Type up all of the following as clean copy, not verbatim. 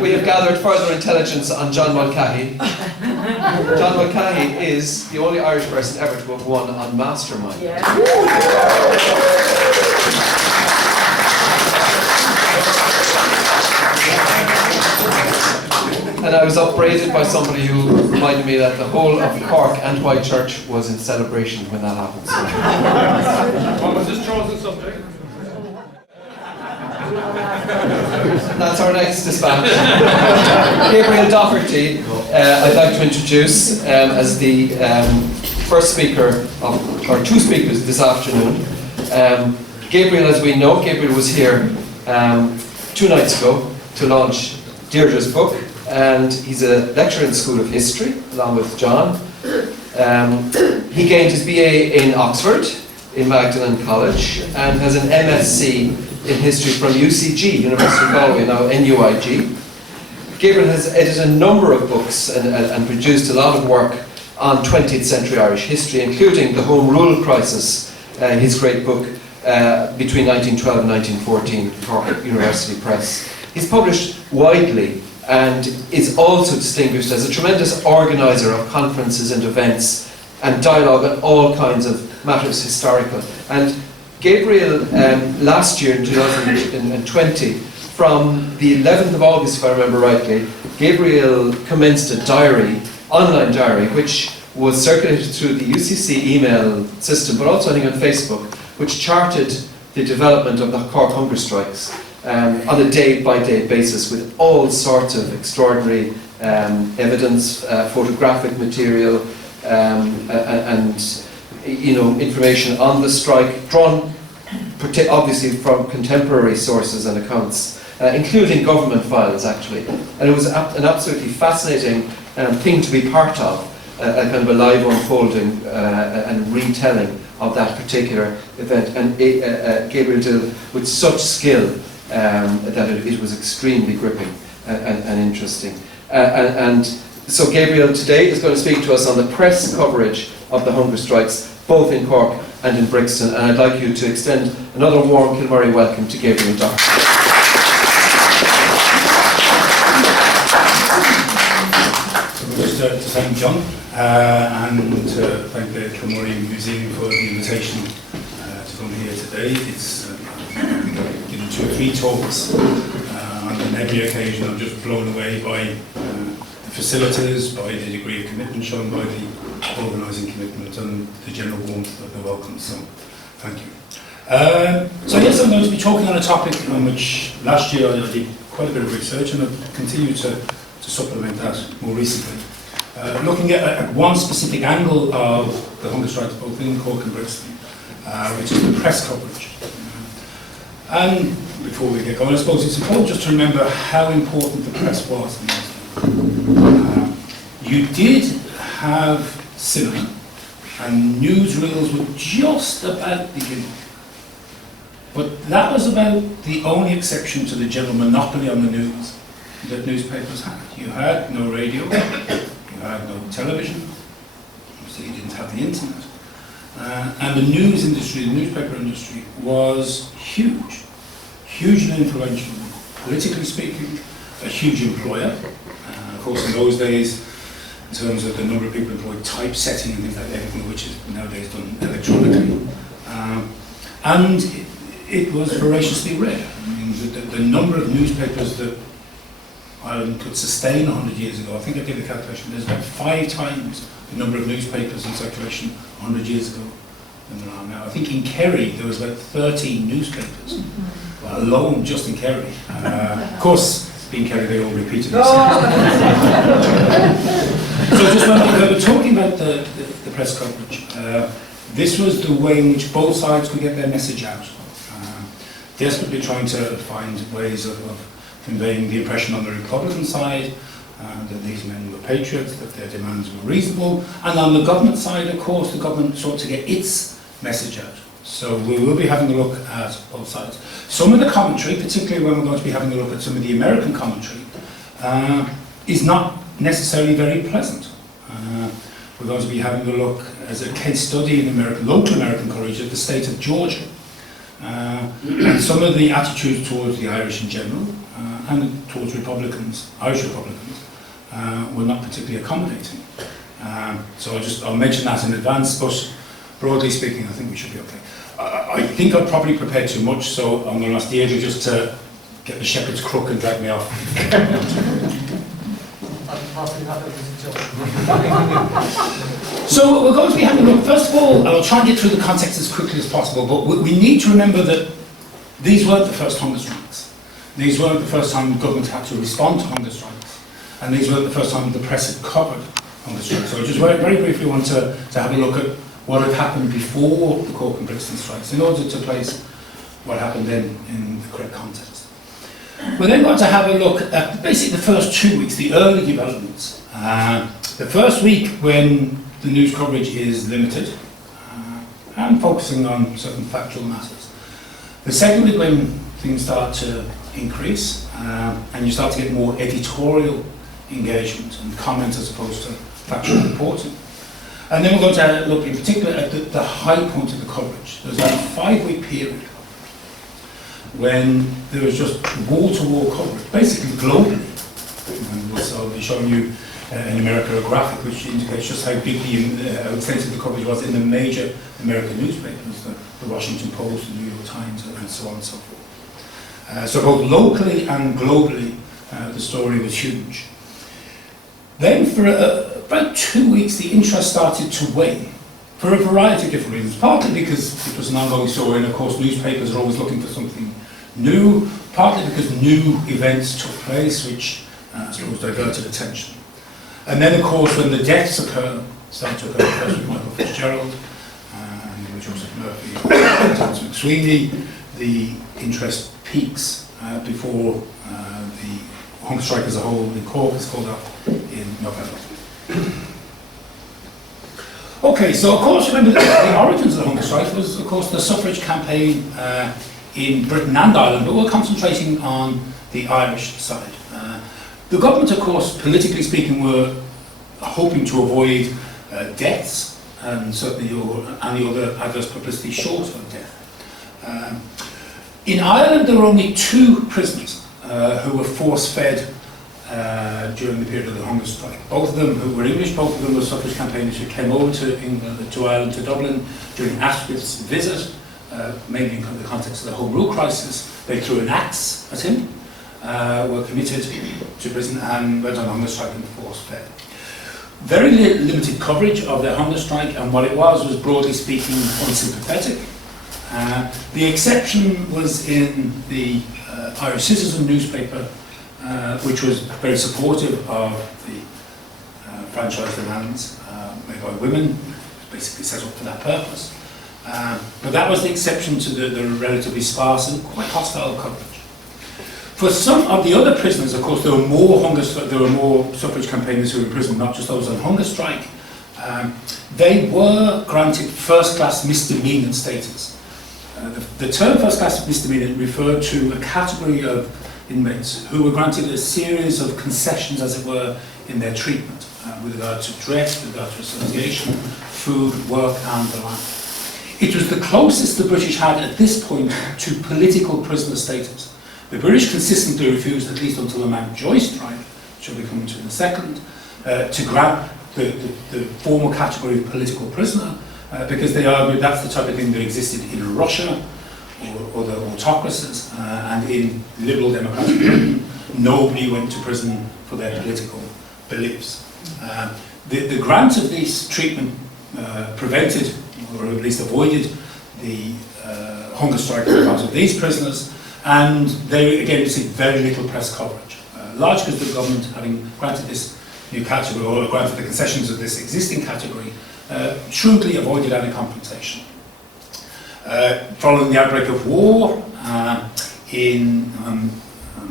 we have gathered further intelligence on John Mulcahy. John Mulcahy is the only Irish person ever to have won on Mastermind. Yeah. And I was upbraided by somebody who reminded me that the whole of Cork and Whitechurch was in celebration when that happened. So. What was his chosen subject? That's our next dispatch. Gabriel Doherty, I'd like to introduce as the first speaker, or two speakers this afternoon. Gabriel, as we know, Gabriel was here 2 nights ago to launch Deirdre's book, and he's a lecturer in the School of History, along with John. He gained his BA in Oxford, in Magdalen College, and has an MSc in history from UCG, University of Galway, now NUIG. Gabriel has edited a number of books and produced a lot of work on 20th century Irish history, including the Home Rule Crisis, his great book between 1912 and 1914, Cork University Press. He's published widely and is also distinguished as a tremendous organiser of conferences and events and dialogue on all kinds of matters historical. And Gabriel, last year in 2020, from the 11th of August, if I remember rightly, Gabriel commenced a diary, online diary, which was circulated through the UCC email system, but also I think on Facebook, which charted the development of the Cork hunger strikes on a day-by-day basis with all sorts of extraordinary evidence, photographic material, and information on the strike, drawn obviously from contemporary sources and accounts, including government files actually. And it was an absolutely fascinating thing to be part of, a kind of a live unfolding and retelling of that particular event. And Gabriel did it with such skill that it was extremely gripping and interesting. And so Gabriel today is going to speak to us on the press coverage of the hunger strikes, both in Cork and in Brixton, and I'd like you to extend another warm Kilmurry welcome to Gabriel Doherty. Just to thank John and to thank the Kilmurry Museum for the invitation to come here today. It's I've given 2 or 3 talks, and on every occasion I'm just blown away by the facilities, by the degree of commitment shown by the organising commitment and the general warmth of the welcome, so thank you. So yes, I'm going to be talking on a topic on which last year I did quite a bit of research, and I've continued to supplement that more recently. Looking at one specific angle of the hunger strikes both in Cork and Brixton, which is the press coverage. And before we get going, I suppose it's important just to remember how important the press was in those days. You did have cinema, and newsreels were just about beginning. But that was about the only exception to the general monopoly on the news that newspapers had. You had no radio, you had no television, so you didn't have the internet. And the news industry, the newspaper industry, was huge, hugely influential, politically speaking, a huge employer. Of course, in those days, in terms of the number of people employed, typesetting and things like everything, which is nowadays done electronically. And it was voraciously read. I mean, the number of newspapers that Ireland could sustain 100 years ago, I think I did the calculation, there's about 5 times the number of newspapers in circulation 100 years ago than there are now. I think in Kerry there was about 13 newspapers, alone just in Kerry. Of course, being Kerry, they all repeated themselves. So just when we were talking about the press coverage, this was the way in which both sides could get their message out. Desperately trying to find ways of conveying the impression on the Republican side that these men were patriots, that their demands were reasonable, and on the government side, of course, the government sought to get its message out. So we will be having a look at both sides. Some of the commentary, particularly when we're going to be having a look at some of the American commentary, is not necessarily very pleasant. We're going to be having a look as a case study in local American coverage of the state of Georgia, and some of the attitudes towards the Irish in general, and towards Republicans, Irish Republicans, were not particularly accommodating. So I'll mention that in advance, but broadly speaking, I think we should be okay. I think I've probably prepared too much, so I'm going to ask Deirdre just to get the shepherd's crook and drag me off. So we're going to be having a look, first of all, I'll try and get through the context as quickly as possible, but we need to remember that these weren't the first hunger strikes. These weren't the first time the government had to respond to hunger strikes, and these weren't the first time the press had covered hunger strikes. So I just very briefly want to have a look at what had happened before the Cork and Brixton strikes in order to place what happened then in the correct context. We're then going to have a look at basically the first 2 weeks, the early developments. The first week when the news coverage is limited and focusing on certain factual matters. The second week when things start to increase and you start to get more editorial engagement and comment as opposed to factual reporting. And then we're going to look in particular at the high point of the coverage. There's a 5-week period when there was just wall-to-wall coverage, basically globally. And so I'll be showing you in America a graphic which indicates just how big how extensive the coverage was in the major American newspapers, the Washington Post, the New York Times, and so on and so forth. So both locally and globally, the story was huge. Then for about 2 weeks, the interest started to wane for a variety of different reasons. Partly because it was an ongoing story, and of course newspapers are always looking for something new. Partly because new events took place, which I suppose diverted attention. And then, of course, when the deaths started to occur, first with Michael FITZGERALD, and with Joseph Murphy, Terence MacSwiney, the interest peaks before the hunger strike as a whole in Cork is called off in November. Okay, so of course remember the origins of the hunger strike was of course the suffrage campaign in Britain and Ireland, but we're concentrating on the Irish side. The government, of course, politically speaking, were hoping to avoid deaths and certainly any other adverse publicity short of death. In Ireland, there were only 2 prisoners who were force-fed during the period of the hunger strike. Both of them who were English, both of them were suffrage campaigners who came over to England, to Ireland, to Dublin during Asquith's visit, mainly in the context of the Home Rule crisis. They threw an axe at him, were committed to prison and went on hunger strike and force-fed. Very limited coverage of their hunger strike, and what it was broadly speaking unsympathetic. The exception was in the Irish Citizen newspaper, which was very supportive of the franchise demands made by women, basically set up for that purpose. But that was the exception to the relatively sparse and quite hostile coverage. For some of the other prisoners, of course, there were more suffrage campaigners who were in prison, not just those on hunger strike. They were granted first-class misdemeanor status. The term first-class misdemeanor referred to a category of inmates who were granted a series of concessions, as it were, in their treatment, with regard to dress, with regard to association, food, work, and the like. It was the closest the British had at this point to political prisoner status. The British consistently refused, at least until the Mountjoy strike, which will be coming to in a second, to grant the formal category of political prisoner, because they argued that's the type of thing that existed in Russia or the autocracies, and in liberal democratic Britain, nobody went to prison for their political beliefs. The grant of this treatment prevented, or at least avoided, the hunger strike on the part of these prisoners, and they again received very little press coverage, largely because the government, having granted this new category, or granted the concessions of this existing category, shrewdly avoided any compensation. Following the outbreak of war, on the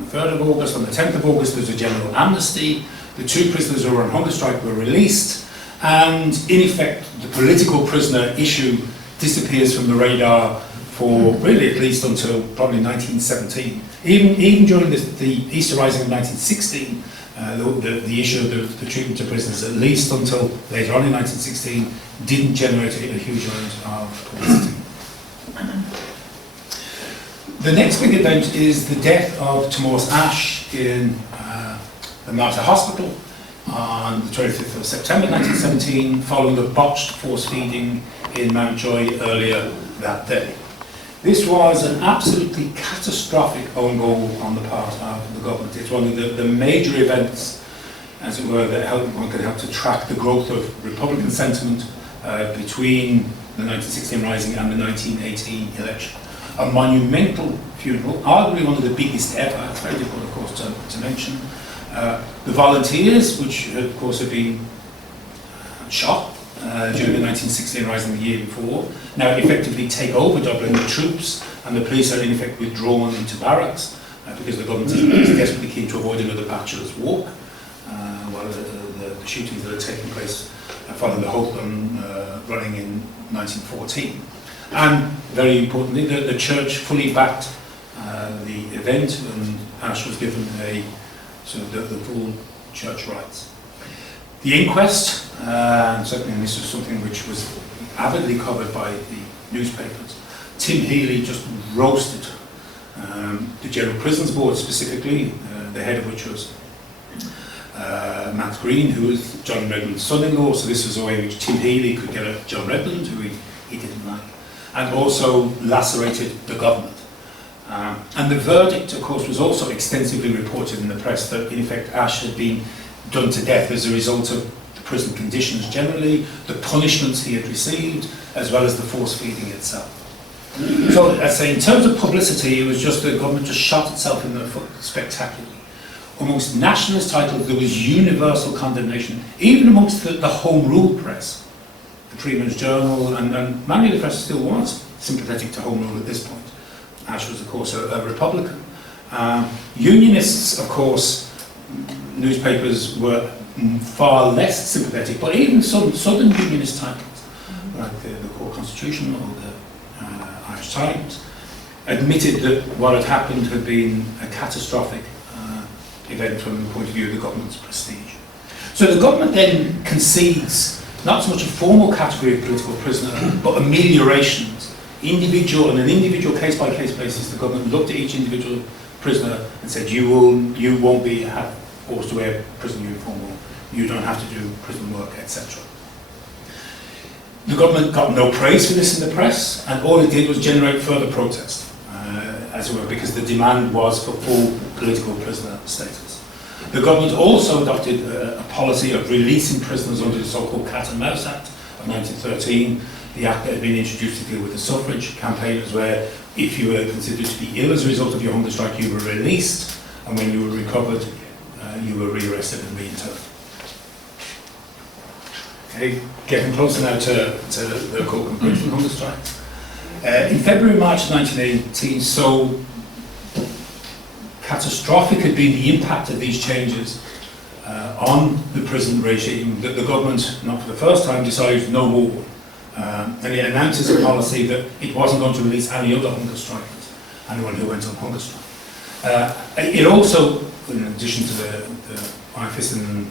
3rd of August, on the 10th of August, there was a general amnesty. The 2 prisoners who were on hunger strike were released, and in effect, the political prisoner issue disappears from the radar for really at least until probably 1917. Even during the Easter Rising of 1916, the issue of the treatment of prisoners, at least until later on in 1916, didn't generate a huge amount of publicity. The next big event is the death of Thomas Ash in the Martyr Hospital on the 25th of September 1917, following a botched force feeding in Mountjoy earlier that day. This was an absolutely catastrophic own goal on the part of the government. It's one of the major events, as it were, that one can help to track the growth of Republican sentiment between the 1916 Rising and the 1918 election. A monumental funeral, arguably one of the biggest ever. It's very difficult, of course, to mention. The volunteers, which of course had been shot during the 1916 Rising the year before, now effectively take over Dublin. The troops and the police are in effect withdrawn into barracks because the government is desperately keen to avoid another bachelor's walk. One of the shootings that had taken place following the Holcomb running in 1914. And very importantly, the church fully backed the event, and Ash was given a sort of the full church rights. The inquest, and certainly this is something which was avidly covered by the newspapers. Tim Healy just roasted the General Prisons Board specifically, the head of which was Matt Green, who was John Redmond's son-in-law, so this was a way in which Tim Healy could get at John Redmond, who he didn't like, and also lacerated the government. And the verdict, of course, was also extensively reported in the press that, in effect, Ash had been done to death as a result of the prison conditions generally, the punishments he had received, as well as the force feeding itself. So, as I say, in terms of publicity, it was just the government just shot itself in the foot spectacularly. Amongst nationalist titles, there was universal condemnation, even amongst the Home Rule press. The Freeman's Journal, and many of the press still was sympathetic to Home Rule at this point. Ash was, of course, a Republican. Unionists, of course, newspapers were far less sympathetic, but even some southern unionist titles, like the Cork Constitution or the Irish Times, admitted that what had happened had been a catastrophic event from the point of view of the government's prestige. So the government then concedes not so much a formal category of political prisoner, but ameliorations. On an individual case-by-case basis, the government looked at each individual prisoner and said, you won't be forced to wear prison uniform, or you don't have to do prison work, etc. The government got no praise for this in the press, and all it did was generate further protest, as it were, because the demand was for full political prisoner status. The government also adopted a policy of releasing prisoners under the so-called Cat and Mouse Act of 1913, the act that had been introduced to deal with the suffrage campaigners, where if you were considered to be ill as a result of your hunger strike, you were released, and when you were recovered, you were rearrested and reinterned. Okay, getting closer now to the Cork and Brixton hunger strikes. In February-March 1918, so catastrophic had been the impact of these changes on the prison regime that the government, not for the first time, decided no more. And it announces a policy that it wasn't going to release any other hunger strikers, anyone who went on hunger strike. It also, in addition to the Iron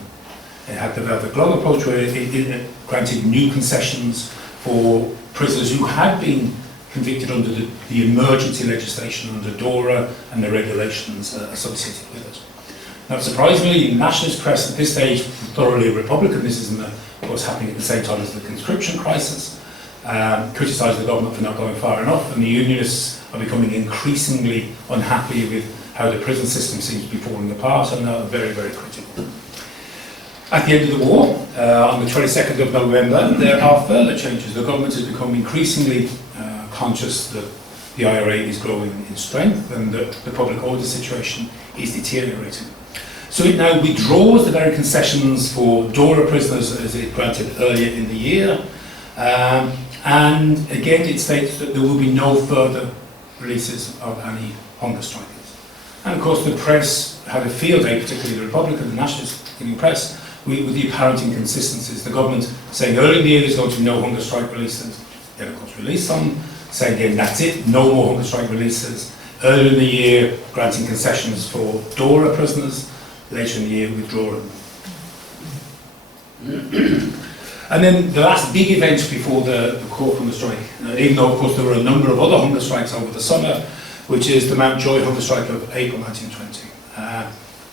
it had the Velvet Glove approach, where it granted new concessions for prisoners who had been convicted under the emergency legislation under DORA and the regulations associated with it. Not surprisingly, the nationalist press at this stage, thoroughly Republican, this is of course happening at the same time as the conscription crisis, criticised the government for not going far enough, and the unionists are becoming increasingly unhappy with how the prison system seems to be falling apart, and are very, very critical. At the end of the war, on the 22nd of November, there are further changes. The government has become increasingly conscious that the IRA is growing in strength and that the public order situation is deteriorating. So it now withdraws the very concessions for DORA prisoners as it granted earlier in the year, and again it states that there will be no further releases of any hunger strikers. And of course the press had a field day, particularly the Republican and nationalist press, with the apparent inconsistencies. The government saying early in the year there's going to be no hunger strike releases, then of course release some, saying again that's it, no more hunger strike releases. Earlier in the year granting concessions for DORA prisoners, later in the year withdrawing. And then the last big event before the Cork hunger strike, even though of course there were a number of other hunger strikes over the summer, which is the Mountjoy hunger strike of April 1920.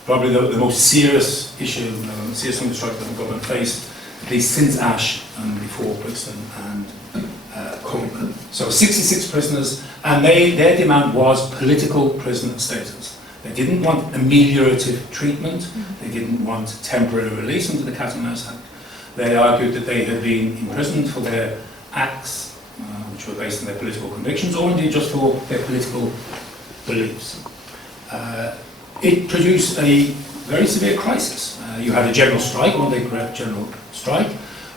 Probably the most serious issue, serious hunger strike that the government faced, at least since Ash and before Brixton and Cork. So 66 prisoners, and their demand was political prisoner status. They didn't want ameliorative treatment, they didn't want temporary release under the Cat and Mouse Act. They argued that they had been imprisoned for their acts, which were based on their political convictions, or indeed just for their political beliefs. It produced a very severe crisis. You had a general strike, one-day general strike.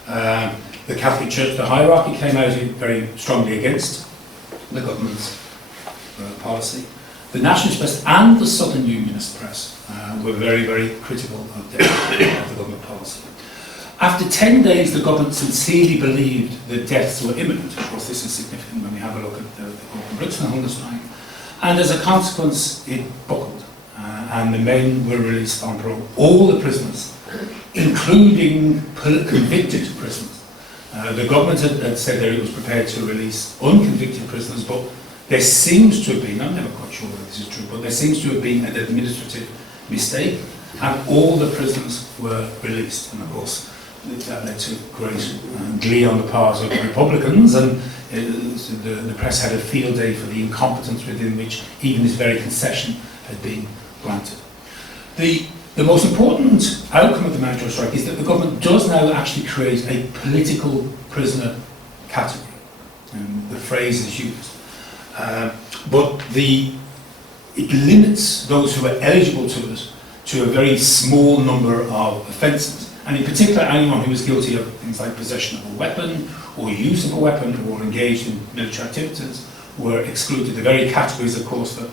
The Catholic Church, the hierarchy, came out very strongly against the government's policy. The nationalist press and the Southern Unionist press were very, very critical of the government policy. After 10 days, the government sincerely believed that deaths were imminent. Of course, this is significant when we have a look at the Cork and Brixton hunger strike. And as a consequence, it buckled. And the men were released on parole. All the prisoners, including convicted prisoners. The government had said that it was prepared to release unconvicted prisoners, but there seems to have been, I'm never quite sure whether this is true, but there seems to have been an administrative mistake, and all the prisoners were released. And of course, that led to great glee on the part of the Republicans, and the press had a field day for the incompetence within which even this very concession had been granted. The most important outcome of the Mountjoy strike is that the government does now actually create a political prisoner category. The phrase is used. But it limits those who are eligible to it to a very small number of offences. And in particular, anyone who is guilty of things like possession of a weapon, or use of a weapon, or engaged in military activities, were excluded. The very categories, of course, that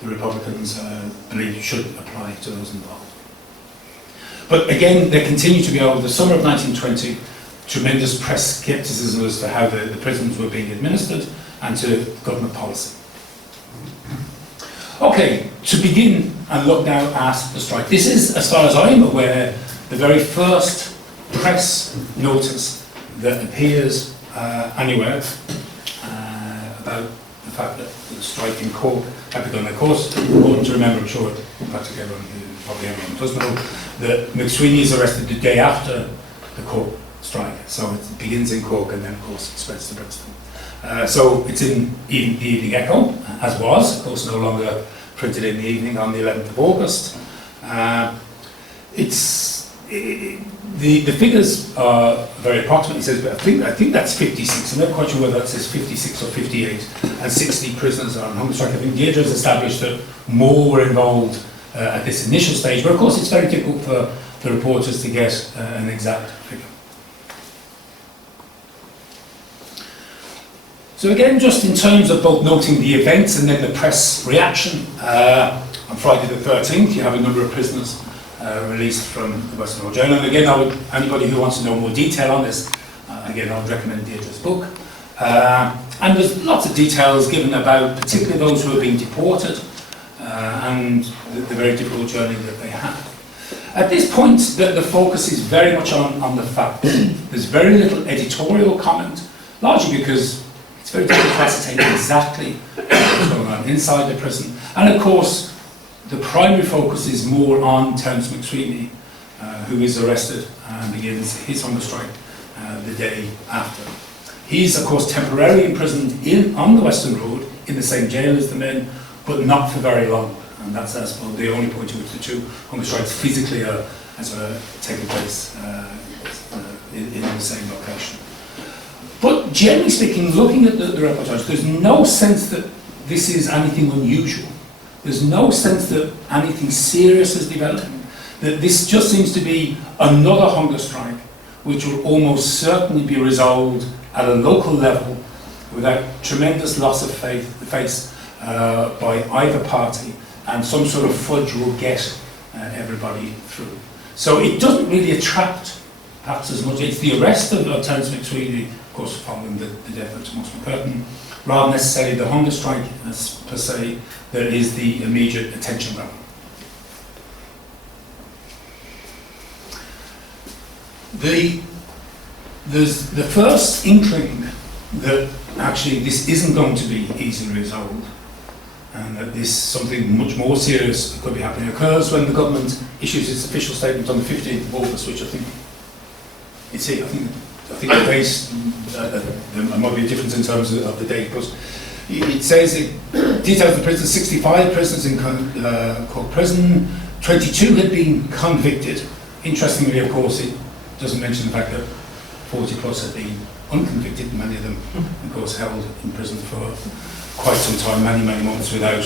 the Republicans believe should apply to those involved. But again, there continued to be, over the summer of 1920, tremendous press scepticism as to how the prisons were being administered and to government policy. Okay, to begin and look now at the strike. This is, as far as I am aware, the very first press notice that appears anywhere about the fact that the strike in Cork had begun. Of course, important to remember, I'm sure, practically everyone does know, that MacSwiney is arrested the day after the Cork strike. So it begins in Cork and then, of course, it spreads to Brixton. So it's in the Evening Echo, as was, of course, no longer printed in the evening on the 11th of August. The figures are very approximate. He says, but I think that's 56. I'm not quite sure whether that says 56 or 58, and 60 prisoners are on hunger strike. I think Deirdre has established that more were involved at this initial stage, but of course it's very difficult for the reporters to get an exact figure. So again, just in terms of both noting the events and then the press reaction, on Friday the 13th, you have a number of prisoners released from the Western Road Jail. And again, anybody who wants to know more detail on this, again, I would recommend Deirdre's book. And there's lots of details given about particularly those who are being deported and the very difficult journey that they had. At this point, the focus is very much on the fact. There's very little editorial comment, largely because it's very difficult to ascertain exactly what's going on inside the prison. And of course, the primary focus is more on Terence MacSwiney, who is arrested and begins his hunger strike the day after. He's, of course, temporarily imprisoned on the Western Road in the same jail as the men, but not for very long. And that's, I suppose, the only point at which the two hunger strikes physically are taking place in the same location. But generally speaking, looking at the reportage, there's no sense that this is anything unusual. There's no sense that anything serious is developing. That this just seems to be another hunger strike, which will almost certainly be resolved at a local level without tremendous loss of face by either party, and some sort of fudge will get everybody through. So it doesn't really attract perhaps as much. It's the arrest of Terence MacSwiney, of course, following the death of Thomas McCurtain, rather than necessarily the hunger strike as per se, that is the immediate attention grabber. There's the first inkling that actually this isn't going to be easily resolved and that this something much more serious could be happening occurs when the government issues its official statement on the 15th of August, which I think it's here. I think the dates, there might be a difference in terms of the date, but it says it details the prisoners, 65 prisoners in Cork prison, 22 had been convicted. Interestingly, of course, it doesn't mention the fact that 40 plus had been unconvicted, many of them, of course, held in prison for quite some time, many, many months without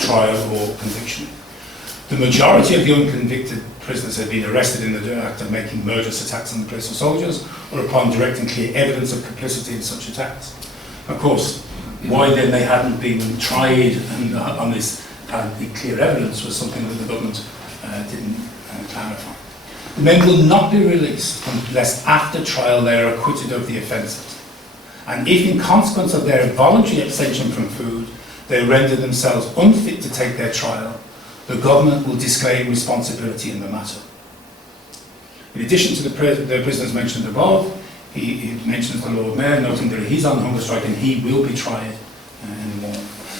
trial or conviction. The majority of the unconvicted prisoners had been arrested in the act of making murderous attacks on the prison soldiers or upon direct and clear evidence of complicity in such attacks. Of course, why then they hadn't been tried and on this clear evidence was something that the government didn't clarify. The men will not be released unless after trial they are acquitted of the offences. And if in consequence of their voluntary abstention from food, they render themselves unfit to take their trial, the government will disclaim responsibility in the matter. In addition to the prisoners mentioned above, he mentions the Lord Mayor, noting that he's on hunger strike and he will be tried anymore.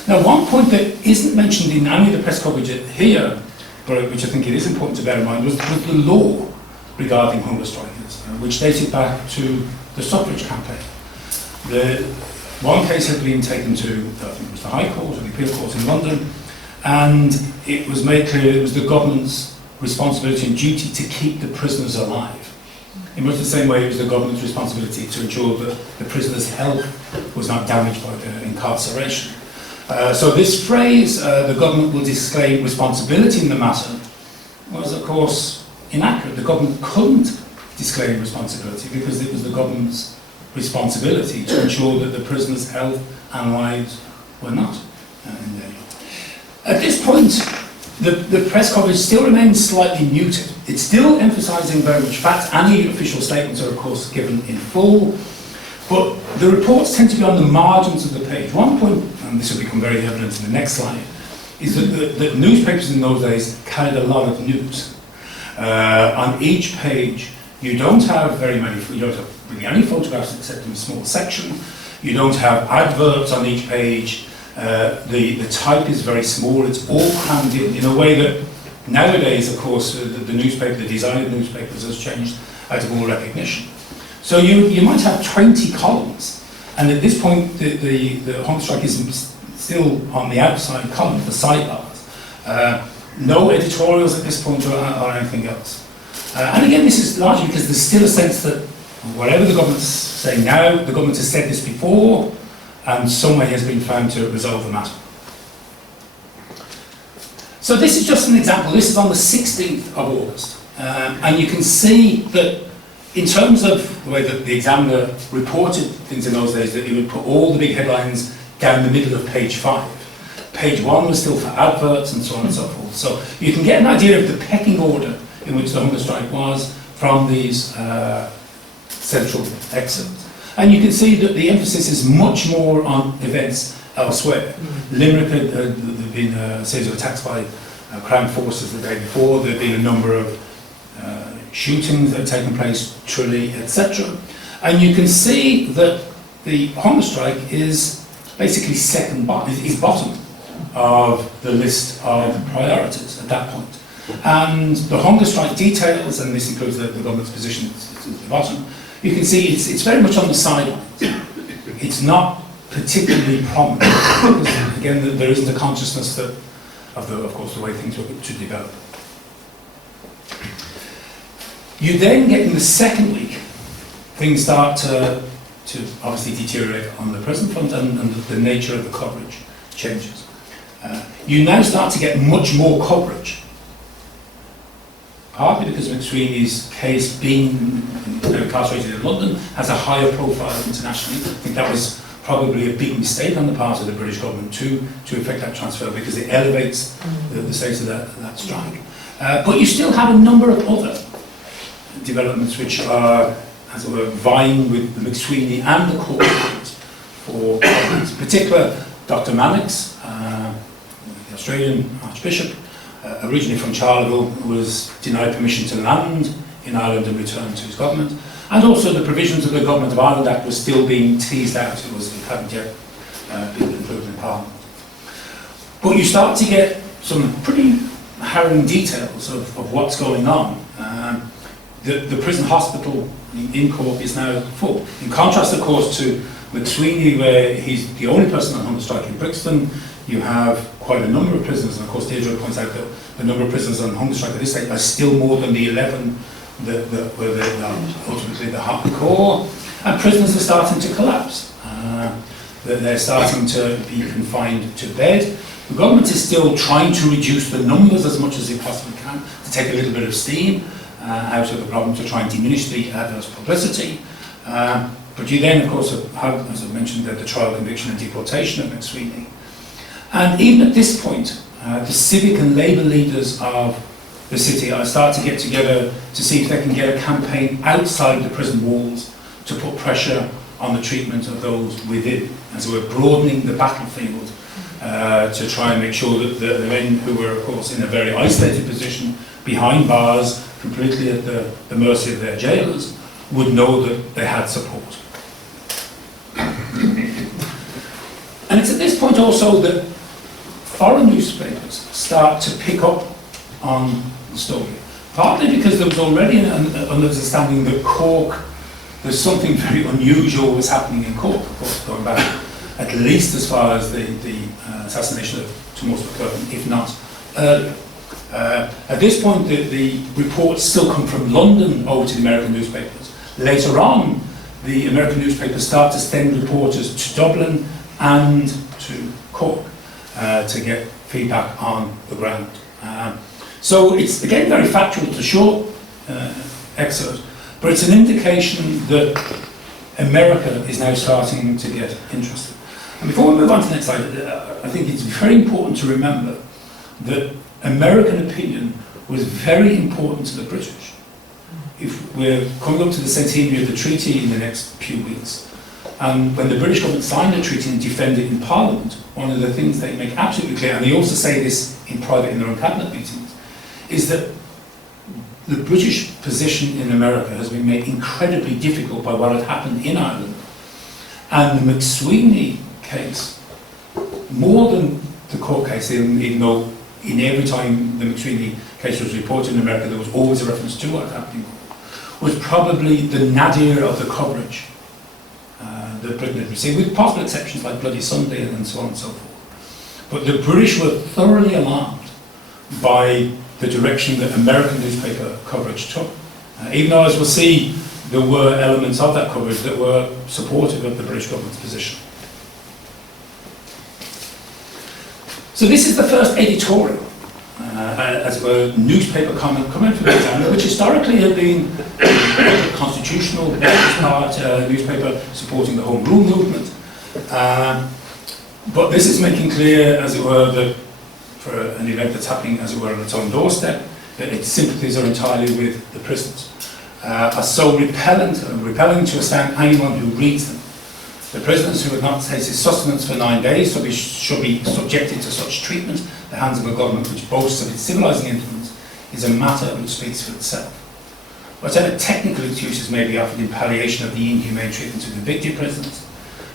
Now, one point that isn't mentioned in any of the press coverage here, but which I think it is important to bear in mind, was the law regarding hunger strikers, which dated back to the suffrage campaign. One case had been taken to, I think it was the High Court or the Appeal Court in London, and it was made clear it was the government's responsibility and duty to keep the prisoners alive. In much the same way it was the government's responsibility to ensure that the prisoners' health was not damaged by their incarceration. So this phrase, the government will disclaim responsibility in the matter, was of course inaccurate. The government couldn't disclaim responsibility because it was the government's responsibility to ensure that the prisoners' health and lives were not in danger. At this point, the press coverage still remains slightly muted. It's still emphasising very much facts. Any official statements are, of course, given in full, but the reports tend to be on the margins of the page. One point, and this will become very evident in the next slide, is that the newspapers in those days carried a lot of news. On each page, you don't have very many, you don't have really any photographs except in a small section. You don't have adverts on each page. The type is very small. It's all crammed in a way that nowadays, of course, the newspaper, the design of newspapers has changed out of all recognition. So you might have 20 columns, and at this point, the hunger strike is still on the outside column, the sidebars. No editorials at this point or anything else. And again, this is largely because there's still a sense that whatever the government's saying now, the government has said this before, and some way has been found to resolve the matter. So this is just an example. This is on the 16th of August. And you can see that in terms of the way that the Examiner reported things in those days, that he would put all the big headlines down the middle of page 5. Page 1 was still for adverts and so on and so forth. So you can get an idea of the pecking order in which the hunger strike was from these central excerpts. And you can see that the emphasis is much more on events elsewhere. Limerick had been a series of attacks by Crown forces the day before. There had been a number of shootings that had taken place, Tralee, etc. And you can see that the hunger strike is basically is bottom of the list of priorities at that point. And the hunger strike details, and this includes the government's position at the bottom, you can see it's very much on the sidelines. It's not particularly prominent because, again, there isn't a consciousness that of course, the way things should develop. You then get in the second week, things start to obviously deteriorate on the present front, and the nature of the coverage changes. You now start to get much more coverage, partly because MacSwiney's case, being incarcerated in London, has a higher profile internationally. I think that was probably a big mistake on the part of the British government to effect that transfer, because it elevates the status of that strike. But you still have a number of other developments which are, as it were, vying with the MacSwiney and the Cork for coverage. In particular, Dr. Mannix, the Australian Archbishop, originally from Charleville, was denied permission to land in Ireland and returned to his government. And also the provisions of the Government of Ireland Act were still being teased out. It hadn't yet been included in Parliament. But you start to get some pretty harrowing details of what's going on. The prison hospital in Cork is now full. In contrast, of course, to MacSwiney, where he's the only person on hunger strike in Brixton, you have quite a number of prisoners, and of course Deirdre points out that the number of prisoners on hunger strike at this stage are still more than the 11 that were ultimately the hardcore, and prisoners are starting to collapse. They're starting to be confined to bed. The government is still trying to reduce the numbers as much as it possibly can, to take a little bit of steam out of the problem, to try and diminish the adverse publicity. But you then, of course, have, as I mentioned, the trial, conviction and deportation of MacSwiney. And even at this point, the civic and labour leaders of the city are starting to get together to see if they can get a campaign outside the prison walls to put pressure on the treatment of those within, as we're broadening the battlefield to try and make sure that the men who were, of course, in a very isolated position behind bars, completely at the mercy of their jailers, would know that they had support. And it's at this point also that foreign newspapers start to pick up on the story. Partly because there was already an understanding that Cork, there's something very unusual was happening in Cork, of course, going back at least as far as the assassination of Thomas McCurtain, if not earlier. At this point, the reports still come from London over to the American newspapers. Later on, the American newspapers start to send reporters to Dublin and to Cork to get feedback on the ground. So it's, again, very factual. It's a short excerpt, but it's an indication that America is now starting to get interested. And before we move on to the next slide, I think it's very important to remember that American opinion was very important to the British. If we're coming up to the centenary of the treaty in the next few weeks, and when the British government signed the treaty and defended it in Parliament, one of the things they make absolutely clear, and they also say this in private in their own cabinet meetings, is that the British position in America has been made incredibly difficult by what had happened in Ireland. And the MacSwiney case, more than the Cork case, even though in every time the MacSwiney case was reported in America, there was always a reference to what happened in Cork, was probably the nadir of the coverage that Britain had received, with possible exceptions like Bloody Sunday and so on and so forth. But the British were thoroughly alarmed by the direction that American newspaper coverage took. Even though, as we'll see, there were elements of that coverage that were supportive of the British government's position. So this is the first editorial, as it were, newspaper comment from the Examiner, which historically had been a constitutional part newspaper supporting the Home Rule movement. But this is making clear, as it were, that for an event that's happening, as it were, on its own doorstep, that its sympathies are entirely with the prisoners. Are so repelling to astound anyone who reads them. The prisoners who have not tasted sustenance for 9 days should be subjected to such treatment at the hands of a government which boasts of its civilising influence is a matter which speaks for itself. Whatever technical excuses may be offered in palliation of the inhumane treatment of convicted prisoners,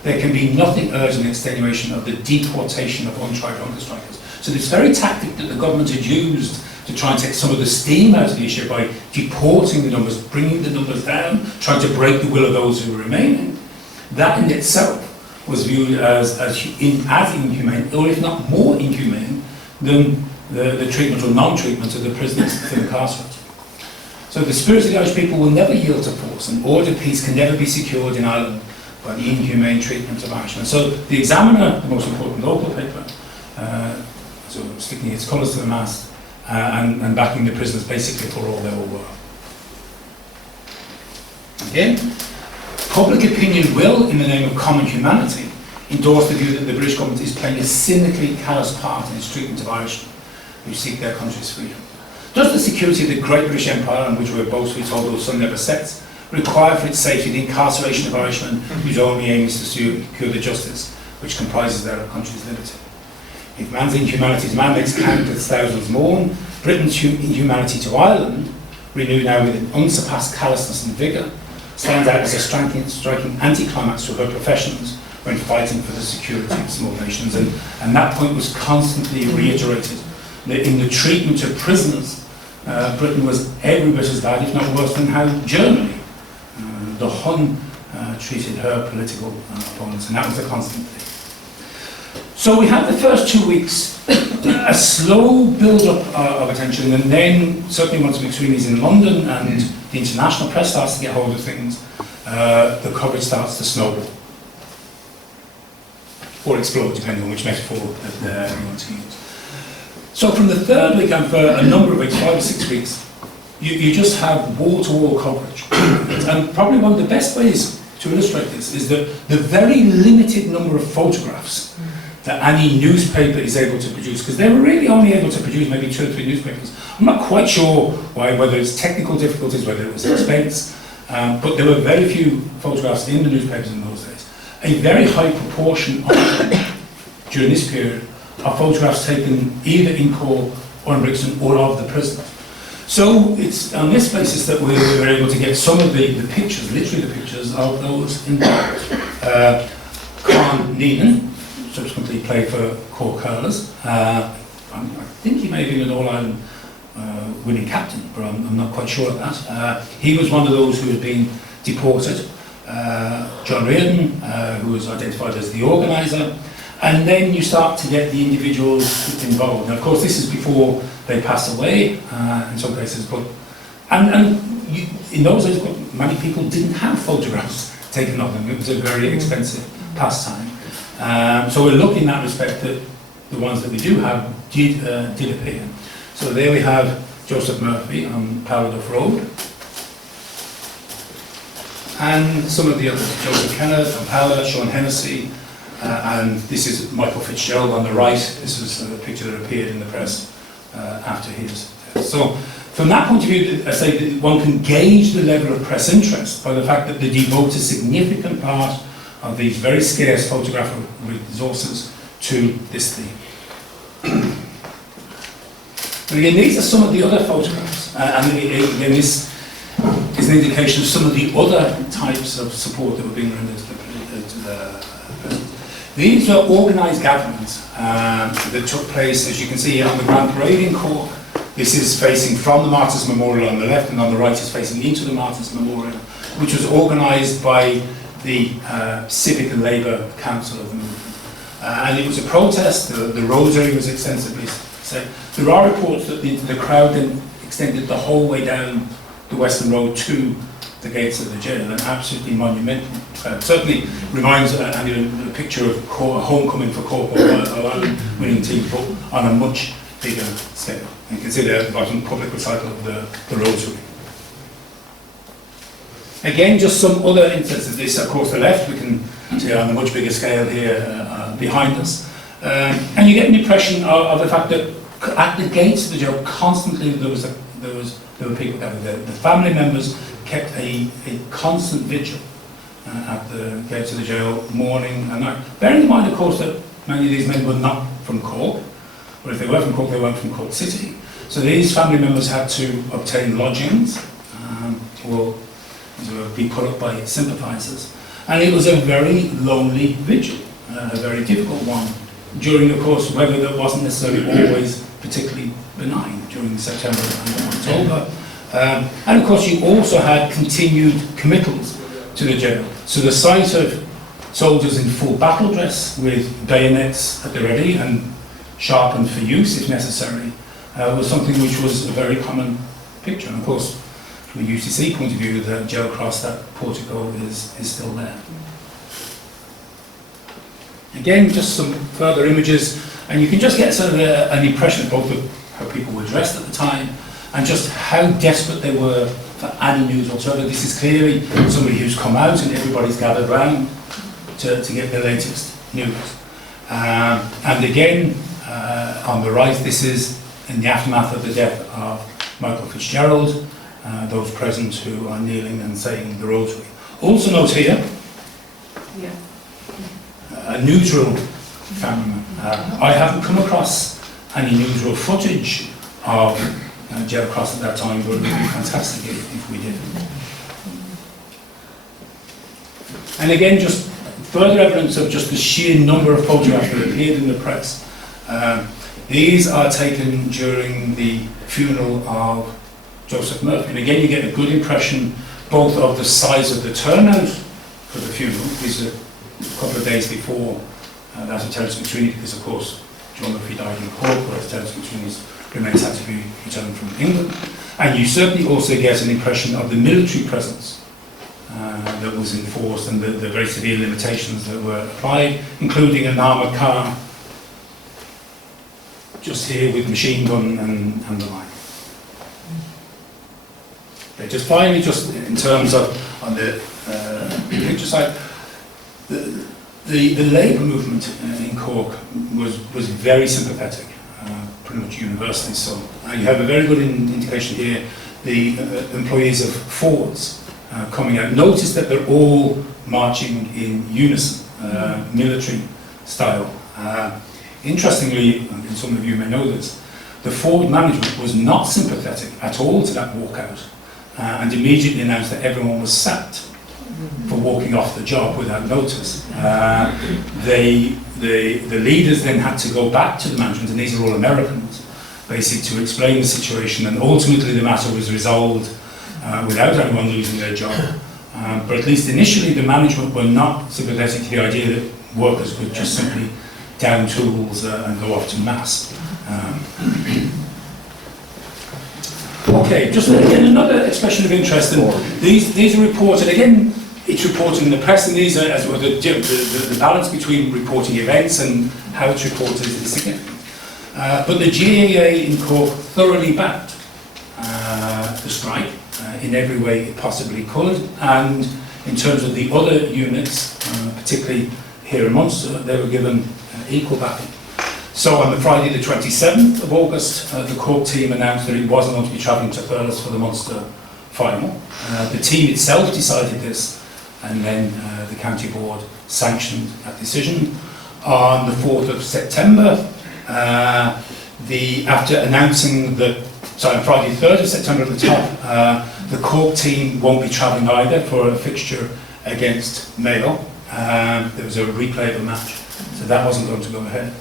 there can be nothing urgent in extenuation of the deportation of untried hunger strikers. So this very tactic that the government had used to try and take some of the steam out of the issue by deporting the numbers, bringing the numbers down, trying to break the will of those who were remaining, that in itself was viewed as inhumane, or if not more inhumane, than the treatment or non-treatment of the prisoners within incarcerated. So the spirit of the Irish people will never yield to force, and ordered peace can never be secured in Ireland by the inhumane treatment of Irishmen. So the Examiner, the most important local paper, so sticking its colours to the mast and backing the prisoners basically for all they were. Again, public opinion will, in the name of common humanity, endorse the view that the British government is playing a cynically callous part in its treatment of Irishmen who seek their country's freedom. Does the security of the great British Empire, on which we are both, we told, though sun never sets, require for its safety the incarceration of Irishmen whose only aim is to secure the justice which comprises their country's liberty? If man's inhumanity as man makes countless thousands mourn, Britain's inhumanity to Ireland, renewed now with an unsurpassed callousness and vigour, stands out as a striking anti-climax to her professions when fighting for the security of small nations, and that point was constantly reiterated. That in the treatment of prisoners, Britain was every bit as bad, if not worse, than how Germany, the Hun, treated her political opponents, and that was a constant thing. So we had the first 2 weeks, a slow build-up of attention, and then certainly once MacSwiney's in London and the international press starts to get hold of things, the coverage starts to snowball. Or explode, depending on which metaphor that you want to use. So from the third week and for a number of weeks, 5 or 6 weeks, you just have wall-to-wall coverage. And probably one of the best ways to illustrate this is that the very limited number of photographs that any newspaper is able to produce, because they were really only able to produce maybe 2 or 3 newspapers. I'm not quite sure why, whether it's technical difficulties, whether it was expense, but there were very few photographs in the newspapers in those days. A very high proportion of them, during this period, are photographs taken either in Cork or in Brixton or of the prisoners. So it's on this basis that we were able to get some of the pictures, literally the pictures, of those involved. Con Neenan subsequently played for Cork Hurlers. I think he may have been an All-Ireland winning captain, but I'm not quite sure of that. He was one of those who had been deported. John Reardon, who was identified as the organiser. And then you start to get the individuals involved. And of course, this is before they pass away, in some cases. But in those days, many people didn't have photographs taken of them. It was a very expensive pastime. So we're looking in that respect that the ones that we do have did appear. So there we have Joseph Murphy on Paradox Road. And some of the others, Joseph Kenneth on Power, Sean Hennessy, and this is Michael Fitzgerald on the right. This was a picture that appeared in the press after his death. So from that point of view, I say that one can gauge the level of press interest by the fact that they devote a significant part of these very scarce photographic resources to this theme. And again, these are some of the other photographs, and again, this is an indication of some of the other types of support that were being rendered to the president. These were organised gatherings that took place, as you can see, on the Grand Parade in Cork. This is facing from the Martyrs' Memorial on the left, and on the right is facing into the Martyrs' Memorial, which was organised by the Civic and Labour Council of the movement. And it was a protest. The rosary was extensively said. There are reports that the crowd then extended the whole way down the Western Road to the gates of the jail, an absolutely monumental crowd. Certainly reminds a picture of Cork, homecoming for Cork or Ireland winning team, but on a much bigger scale. And you can see there at the bottom, public recital of the rosary. Again, just some other instances. This, of course, the left, we can see on a much bigger scale here behind us. And you get an impression of the fact that at the gates of the jail, constantly there were people gathered there. The family members kept a constant vigil at the gates of the jail, morning and night. Bearing in mind, of course, that many of these men were not from Cork, or if they were from Cork, they weren't from Cork City. So these family members had to obtain lodgings, or be put up by sympathisers. And it was a very lonely vigil, a very difficult one, during, of course, weather that wasn't necessarily always particularly benign during September and October. And of course you also had continued committals to the jail. So the sight of soldiers in full battle dress with bayonets at the ready and sharpened for use if necessary was something which was a very common picture. And of course from a UCC point of view, the jail cross, that portico is still there. Again, just some further images, and you can just get sort of an impression of both of how people were dressed at the time and just how desperate they were for any news whatsoever. This is clearly somebody who's come out and everybody's gathered round to get the latest news. And again, on the right, this is in the aftermath of the death of Michael Fitzgerald, those present who are kneeling and saying the rosary. Also note here, a newsreel family. I haven't come across any newsreel footage of jail cross at that time, but it would be fantastic if we did. And again, just further evidence of just the sheer number of photographs that appeared in the press. These are taken during the funeral of Joseph Murphy. And again, you get a good impression both of the size of the turnout for the funeral. These are a couple of days before that of Terence MacSwiney, because of course John Murphy died in Cork, whereas Terence MacSwiney's remains had to be returned from England. And you certainly also get an impression of the military presence that was enforced and the very severe limitations that were applied, including an armoured car just here with machine gun and the like. Okay, just finally, just in terms of on the picture side, the labour movement in Cork was very sympathetic, pretty much universally so. You have a very good indication here, the employees of Fords coming out. Notice that they're all marching in unison, military style. Interestingly, and some of you may know this, the Ford management was not sympathetic at all to that walkout, and immediately announced that everyone was sacked for walking off the job without notice. The leaders then had to go back to the management, and these are all Americans, basically to explain the situation, and ultimately the matter was resolved without anyone losing their job. But at least initially the management were not sympathetic to the idea that workers could just simply down tools and go off to mass. Okay, just again another expression of interest, and these are reported, again it's reported in the press, and these are as well the balance between reporting events and how it's reported is significant. But the GAA in Cork thoroughly backed the strike in every way it possibly could, and in terms of the other units, particularly here in Munster, they were given equal backing. So on the Friday the 27th of August, the Cork team announced that it wasn't going to be travelling to Thurles for the Munster final. The team itself decided this, and then the county board sanctioned that decision. On the 4th of September, after announcing that, on Friday 3rd of September at the top, the Cork team won't be travelling either for a fixture against Mayo. There was a replay of a match, so that wasn't going to go ahead.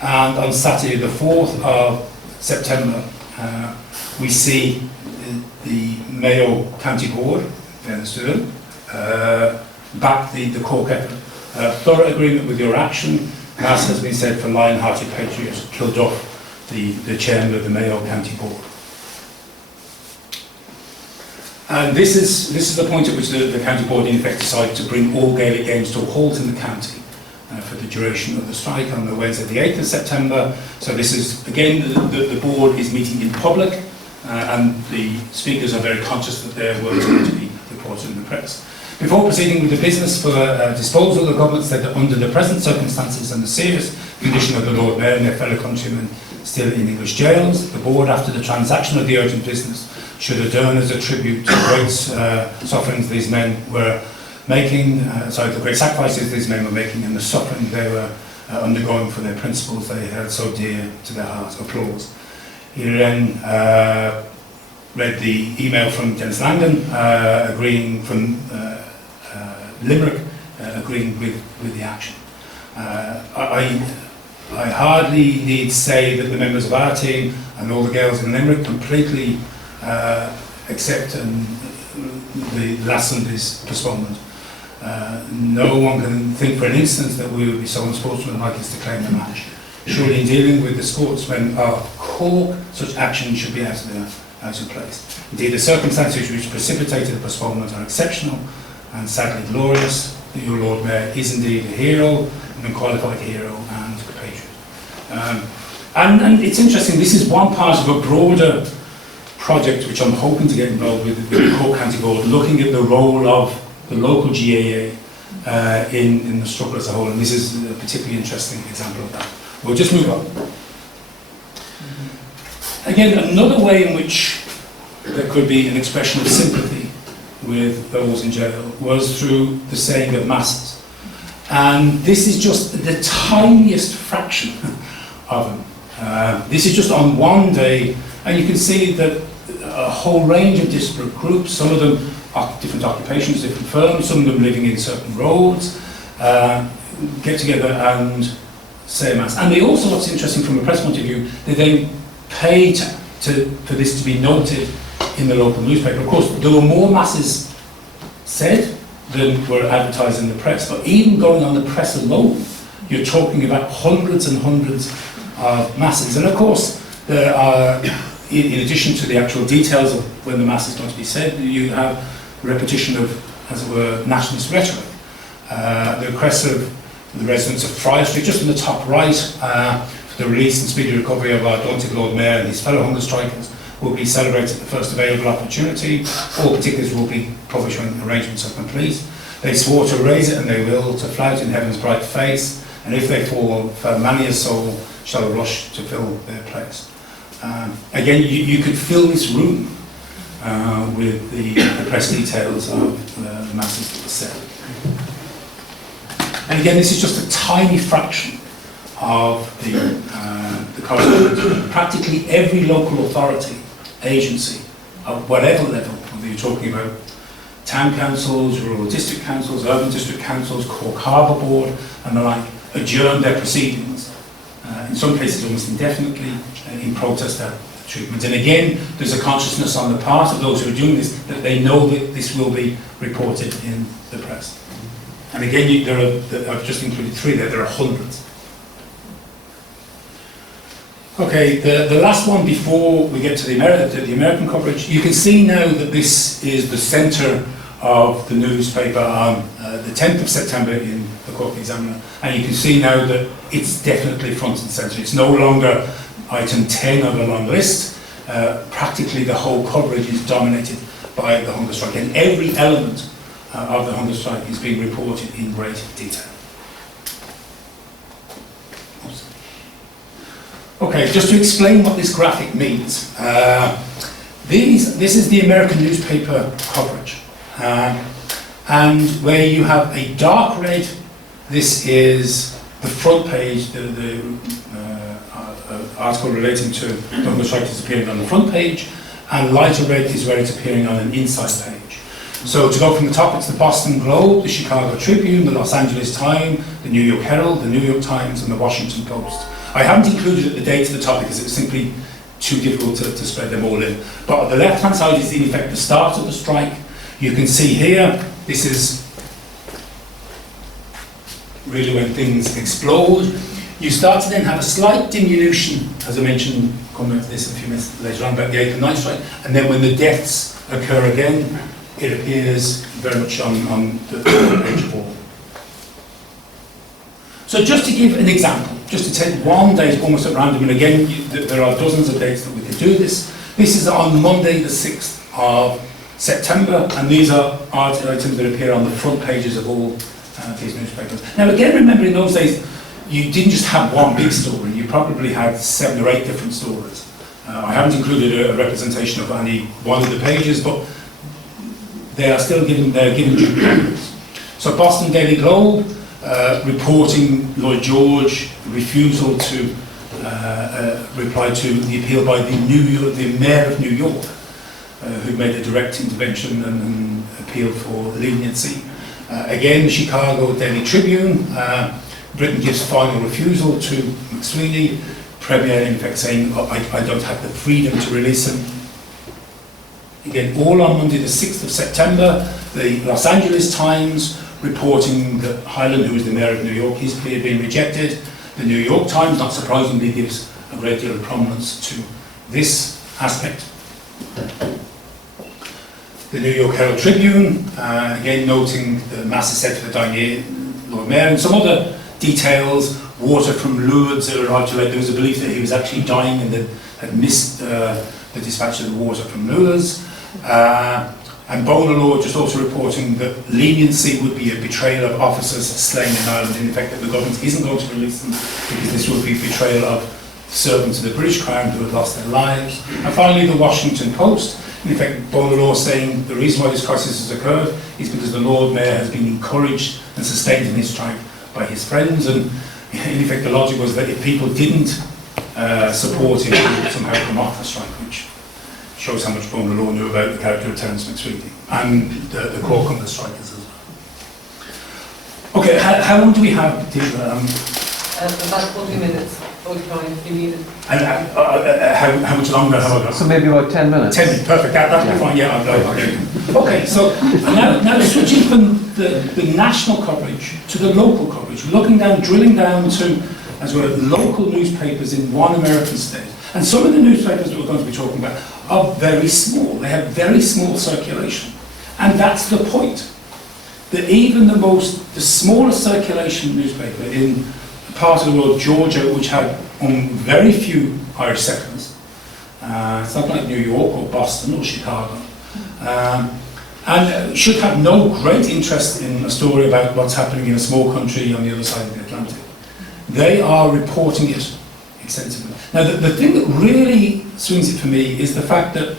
And on Saturday the 4th of September, we see the Mayo County Board, Stuart, back the Cork effort. Thorough agreement with your action, as has been said for Lion-Hearted Patriots, killed off the chairman of the Mayo County Board. And this is the point at which the County Board in effect decided to bring all Gaelic games to a halt in the county for the duration of the strike on the Wednesday the 8th of September. So this is, again, the board is meeting in public, and the speakers are very conscious that their words are going to be reported in the press. Before proceeding with the business for disposal, the government said that under the present circumstances and the serious condition of the Lord Mayor and their fellow countrymen still in English jails, the board, after the transaction of the urgent business, should adorn as a tribute to the great sufferings these men were making, the great sacrifices these men were making and the suffering they were undergoing for their principles they held so dear to their hearts. Applause. He then read the email from Dennis Langdon, agreeing from Limerick, agreeing with the action. I hardly need say that the members of our team and all the girls in Limerick completely accept the last Sunday's postponement. No one can think for an instant that we would be so unsportsmanlike as to claim the match. Surely in dealing with the sportsmen of Cork, such action should be out of place. Indeed, the circumstances which precipitated the postponement are exceptional and sadly glorious. Your Lord Mayor is indeed a hero, an unqualified hero and a patriot. And it's interesting, this is one part of a broader project which I'm hoping to get involved with the Cork County Board, looking at the role of the local GAA in the struggle as a whole, and this is a particularly interesting example of that. We'll just move on. Again, another way in which there could be an expression of sympathy with those in jail was through the saying of masses. And this is just the tiniest fraction of them. This is just on one day, and you can see that a whole range of disparate groups, some of them are different occupations, different firms, some of them living in certain roads, get together and say a mass. And they also, what's interesting from a press point of view, they then pay for this to be noted in the local newspaper. Of course, there were more masses said than were advertised in the press, but even going on the press alone, you're talking about hundreds and hundreds of masses. And of course, there are, in addition to the actual details of when the mass is going to be said, you have repetition of, as it were, nationalist rhetoric. The request of the residents of Friar Street, just in the top right, for the release and speedy recovery of our daunted Lord Mayor and his fellow hunger strikers will be celebrated at the first available opportunity. All particulars will be published when arrangements are complete. They swore to raise it, and they will, to flout in heaven's bright face, and if they fall, many a soul shall rush to fill their place. Again, you could fill this room with the press details of the masses that were said. And again, this is just a tiny fraction of the correspondence. Practically every local authority, agency, of whatever level, whether you're talking about town councils, rural district councils, urban district councils, Cork Harbour Board, and the like, adjourned their proceedings, in some cases almost indefinitely, in protest at the treatment. And again, there's a consciousness on the part of those who are doing this that they know that this will be reported in the press. And again, I've just included three there are hundreds. Okay, the last one before we get to the American coverage, you can see now that this is the centre of the newspaper on the 10th of September in the Cork Examiner, and you can see now that it's definitely front and centre. It's no longer item 10 of a long list. Practically the whole coverage is dominated by the hunger strike, and every element of the hunger strike is being reported in great detail. Okay, just to explain what this graphic means. This is the American newspaper coverage. And where you have a dark red, this is the front page, the article relating to the hunger strike is appearing on the front page, and lighter red is where it's appearing on an inside page. So to go from the top, it's the Boston Globe, the Chicago Tribune, the Los Angeles Times, the New York Herald, the New York Times, and the Washington Post. I haven't included the dates at the top because it's simply too difficult to spread them all in. But on the left-hand side is in effect the start of the strike. You can see here, this is really when things explode. You start to then have a slight diminution, as I mentioned, coming back to this a few minutes later on, about the 8th and 9th strike, and then when the deaths occur again, it appears very much on the page 4. So just to give an example, just to take one date almost at random, and again, there are dozens of dates that we could do this. This is on Monday the 6th of September, and these are items that appear on the front pages of all these newspapers. Now again, remember in those days, you didn't just have one big story, you probably had 7 or 8 different stories. I haven't included a representation of any one of the pages, but they are still given due prominence. So Boston Daily Globe, reporting Lloyd George refusal to reply to the appeal by the Mayor of New York, who made a direct intervention and appeal for leniency. Again, the Chicago Daily Tribune, Britain gives final refusal to MacSwiney, Premier in fact saying, I don't have the freedom to release him. Again, all on Monday the 6th of September, the Los Angeles Times reporting that Hyland, who is the Mayor of New York, his plea had been rejected. The New York Times, not surprisingly, gives a great deal of prominence to this aspect. The New York Herald Tribune, again noting the mass is said for the dying Lord Mayor, and some other details. Water from Lourdes arrived too late. There was a belief that he was actually dying and that had missed the dispatch of the water from Lourdes. And BORGONOVO just also reporting that leniency would be a betrayal of officers slain in Ireland, in effect that the government isn't going to release them because this would be betrayal of servants of the British Crown who had lost their lives. And finally the Washington Post, in effect BORGONOVO saying the reason why this crisis has occurred is because the Lord Mayor has been encouraged and sustained in his strike by his friends, and in effect the logic was that if people didn't support him, he would somehow come off the strike, which shows how much BORGONOVO knew about the character of Terence MacSwiney and the Cork and the strikers as Okay, how long do we have, Deirdre? About 40 minutes, 45 if you need it. And how much longer have I got? So maybe about 10 minutes. 10 minutes, perfect. That'll be fine. Yeah, okay. So now switching from the national coverage to the local coverage, looking down, drilling down to, as well, local newspapers in one American state. And some of the newspapers that we're going to be talking about are very small. They have very small circulation, and that's the point. That even the smallest circulation newspaper in a part of the world, Georgia, which had very few Irish settlers, it's not like New York or Boston or Chicago, and should have no great interest in a story about what's happening in a small country on the other side of the Atlantic. They are reporting it extensively. Now, the thing that really swings it for me is the fact that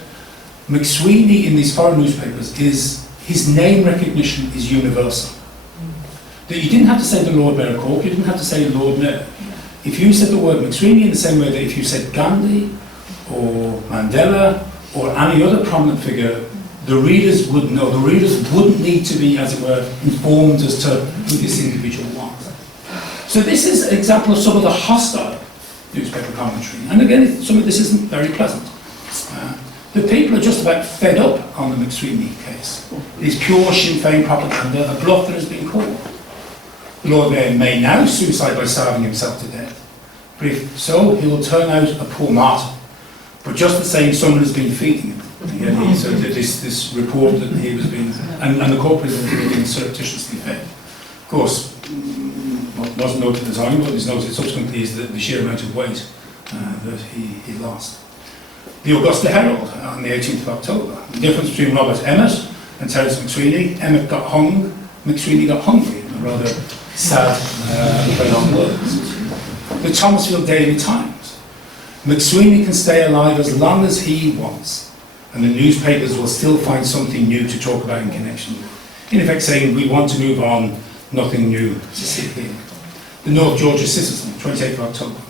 MacSwiney in these foreign newspapers his name recognition is universal. That you didn't have to say the Lord Mayor of Cork, you didn't have to say Lord Mayor. If you said the word MacSwiney in the same way that if you said Gandhi or Mandela or any other prominent figure, the readers would know. The readers wouldn't need to be, as it were, informed as to who this individual was. So this is an example of some of the hostile newspaper commentary. And again, some of this isn't very pleasant. The people are just about fed up on the MacSwiney case. It is pure Sinn Féin propaganda, a bluff that has been called. The Lord Mayor may now suicide by starving himself to death. But if so, he will turn out a poor martyr. But just the same, someone has been feeding him. Yeah, so this report that he was being, and the corporate was being surreptitiously fed. Of course, what wasn't noted at the time, what is noted subsequently is the sheer amount of weight that he lost. The Augusta Herald on the 18th of October. The difference between Robert Emmet and Terence MacSwiney. Emmet got hung, MacSwiney got hungry. A rather sad play on words. The Thomasville Daily Times. MacSwiney can stay alive as long as he wants, and the newspapers will still find something new to talk about in connection with. In effect saying, we want to move on, nothing new to see here. The North Georgia Citizen, 28th of October.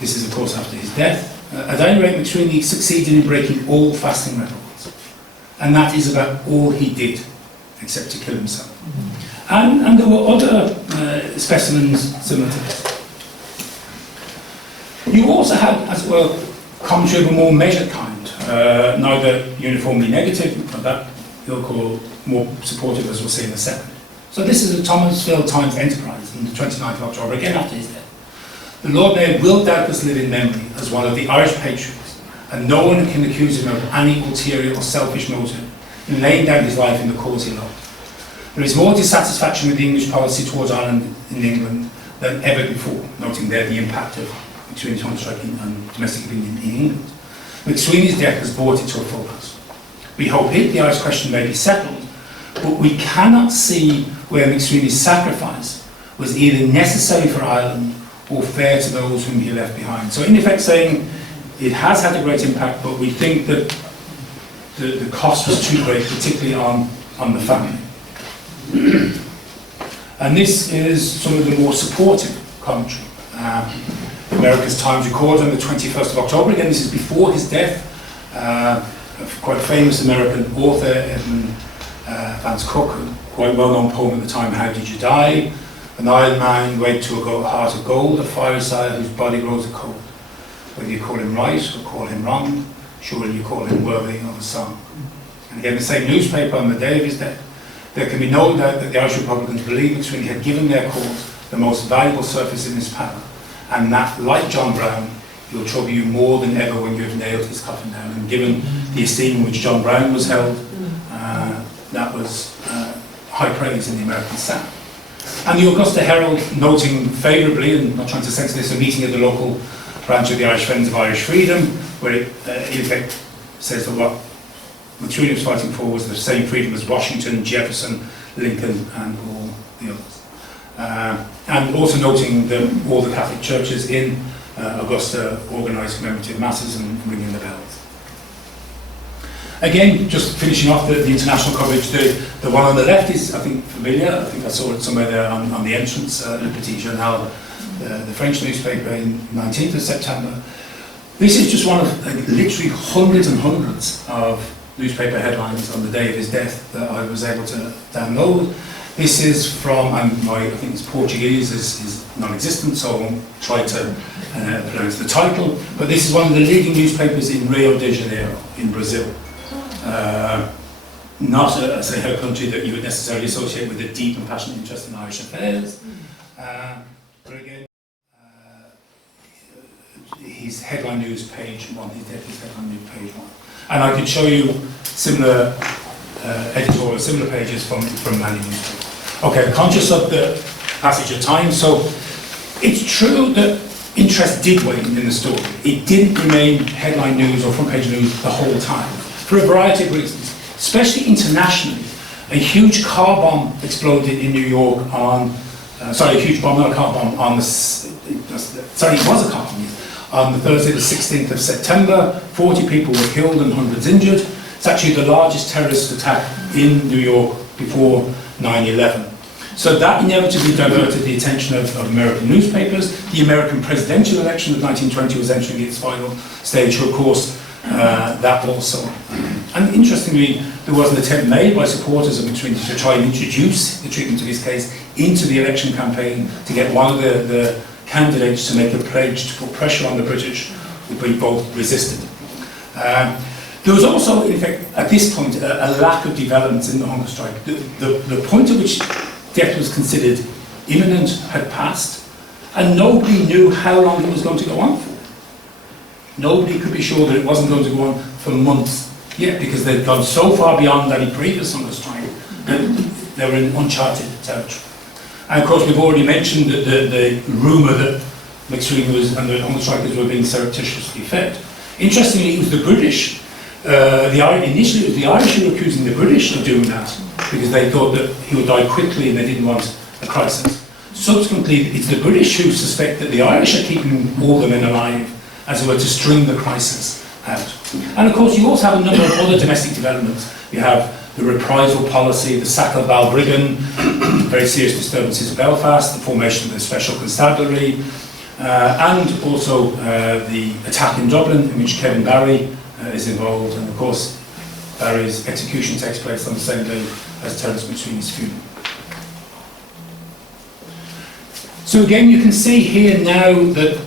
This is of course after his death. At any rate, MacSwiney succeeded in breaking all fasting records. And that is about all he did, except to kill himself. And there were other specimens similar to this. You also had, as well, commentary of a more measured kind, neither uniformly negative, but that you'll call more supportive, as we'll see in a second. So this is the Thomasville Times Enterprise on the 29th of October, again after his death. The Lord Mayor will doubtless live in memory as one of the Irish patriots, and no one can accuse him of any ulterior or selfish motive in laying down his life in the cause he loved. There is more dissatisfaction with the English policy towards Ireland in England than ever before, noting there the impact of MacSwiney's hunger strike and domestic opinion in England. MacSwiney's death has brought it to a focus. We hope the Irish question may be settled, but we cannot see where MacSwiney's sacrifice was either necessary for Ireland or fair to those whom he left behind. So in effect saying, it has had a great impact, but we think that the cost was too great, particularly on the family. And this is some of the more supportive commentary. America's Times records on the 21st of October, again this is before his death, a quite famous American author, Edmund Vance Cook, quite well-known poem at the time, How Did You Die? An iron man wed to a heart of gold, a fireside whose body grows cold. Whether you call him right or call him wrong, surely you call him worthy of a song. And again, the same newspaper on the day of his death, there can be no doubt that the Irish Republicans believed MacSwiney had given their cause the most valuable service in his power, and that, like John Brown, he will trouble you more than ever when you have nailed his coffin down. And given the esteem in which John Brown was held, that was high praise in the American South. And the Augusta Herald, noting favourably, and not trying to censor this, a meeting of the local branch of the Irish Friends of Irish Freedom, where it in effect says that what MacSwiney was fighting for was the same freedom as Washington, Jefferson, Lincoln, and all the others. And also noting that all the Catholic churches in Augusta organised commemorative masses and ringing the bells. Again, just finishing off the international coverage, the one on the left is, I think, familiar. I think I saw it somewhere there on the entrance, Le Petit Journal, the French newspaper in 19th of September. This is just one of literally hundreds and hundreds of newspaper headlines on the day of his death that I was able to download. This is from, and I think it's Portuguese is non-existent, so I won't try to pronounce the title, but this is one of the leading newspapers in Rio de Janeiro, in Brazil. Not a country that you would necessarily associate with a deep and passionate interest in Irish affairs, but again, his headline news page 1, his headline news page 1. And I could show you similar editorial, similar pages from many newspapers. Okay, conscious of the passage of time, so it's true that interest did wane in the story. It didn't remain headline news or front page news the whole time, for a variety of reasons, especially internationally. A huge car bomb exploded in New York on, a huge bomb, not a car bomb, on the, it was a car bomb, on the Thursday the 16th of September. 40 people were killed and hundreds injured. It's actually the largest terrorist attack in New York before 9/11. So that inevitably diverted the attention of American newspapers. The American presidential election of 1920 was entering its final stage, so of course that also. And interestingly, there was an attempt made by supporters of MacSwiney to try and introduce the treatment of his case into the election campaign to get one of the candidates to make a pledge to put pressure on the British, but both resisted. There was also, in fact, at this point, a lack of developments in the hunger strike. The point at which death was considered imminent had passed, and nobody knew how long it was going to go on for. Nobody could be sure that it wasn't going to go on for months yet, because they'd gone so far beyond any previous hunger strike that they were in uncharted territory. And of course, we've already mentioned that the rumour that MacSwiney was and the hunger strikers were being surreptitiously fed. Interestingly, it was the British. Initially, it was the Irish who were accusing the British of doing that, because they thought that he would die quickly and they didn't want a crisis. Subsequently, it's the British who suspect that the Irish are keeping all the men alive, as it were, to string the crisis out. And of course, you also have a number of other domestic developments. You have the reprisal policy, the sack of Balbriggan, very serious disturbances in Belfast, the formation of the Special Constabulary, and also the attack in Dublin, in which Kevin Barry is involved, and of course Barry's execution takes place on the same day as Terence MacSwiney's funeral. So again, you can see here now that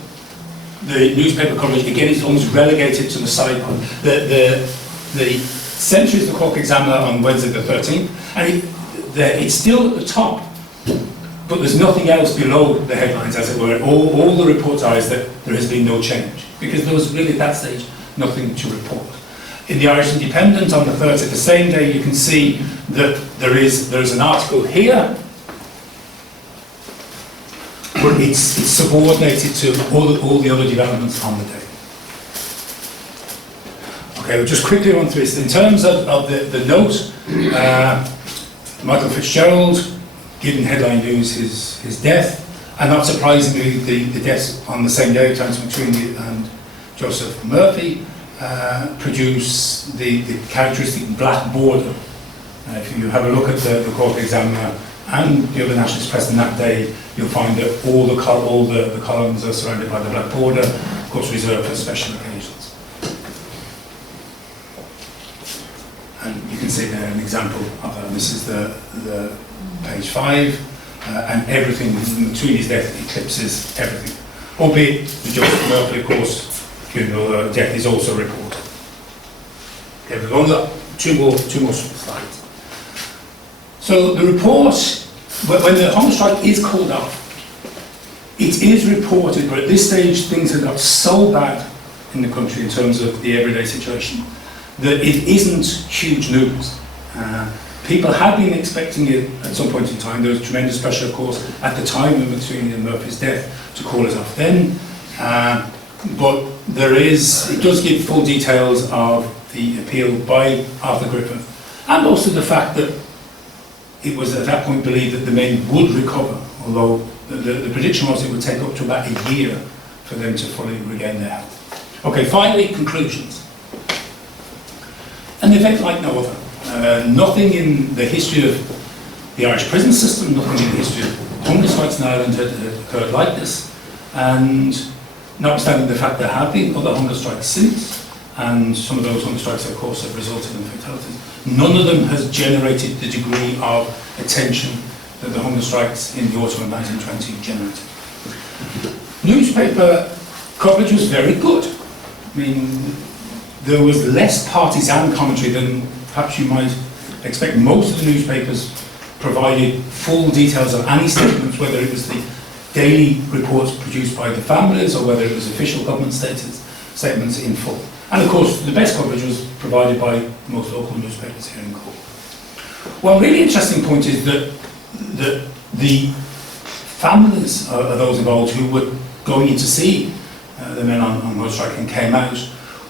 the newspaper coverage again is almost relegated to the sideline. The centre is the Cork Examiner on Wednesday the 13th, and it's still at the top, but there's nothing else below the headlines, as it were. All the reports are is that there has been no change, because there was really at that stage nothing to report. In the Irish Independent on the Thursday, the same day, you can see that there's an article here, but it's subordinated to all the other developments on the day. Okay, we'll just quickly run through this. In terms of the note, Michael FITZGERALD, given headline news his death, and not surprisingly the deaths on the same day of Terence MacSwiney and Joseph Murphy, produce the characteristic black border. If you have a look at the Cork Examiner and the other nationalist press on that day, you'll find that all the columns are surrounded by the black border, of course reserved for special occasions. And you can see there an example of that. This is the page 5, and everything between his death eclipses everything. Albeit the Joseph Murphy, of course, funeral death is also reported. Okay, we've only got two more slides. So the report, when the hunger strike is called off, it is reported, but at this stage things have got so bad in the country in terms of the everyday situation that it isn't huge news. People had been expecting it at some point in time. There was tremendous pressure, of course, at the time of MacSwiney and Murphy's death to call it off then. But it does give full details of the appeal by Arthur Griffin, and also the fact that it was at that point believed that the men would recover, although the prediction was it would take up to about a year for them to fully regain their health. Okay, finally, conclusions. An event like no other. Nothing in the history of the Irish prison system, nothing in the history of hunger strikes in Ireland had occurred like this. And notwithstanding the fact there have been other hunger strikes since, and some of those hunger strikes, of course, have resulted in fatalities, none of them has generated the degree of attention that the hunger strikes in the autumn of 1920 generated. Newspaper coverage was very good. I mean, there was less partisan commentary than perhaps you might expect. Most of the newspapers provided full details of any statements, whether it was the daily reports produced by the families or whether it was official government statements in full. And of course, the best coverage was provided by most local newspapers here in Cork. One really interesting point is that the families of those involved who were going in to see the men on hunger strike and came out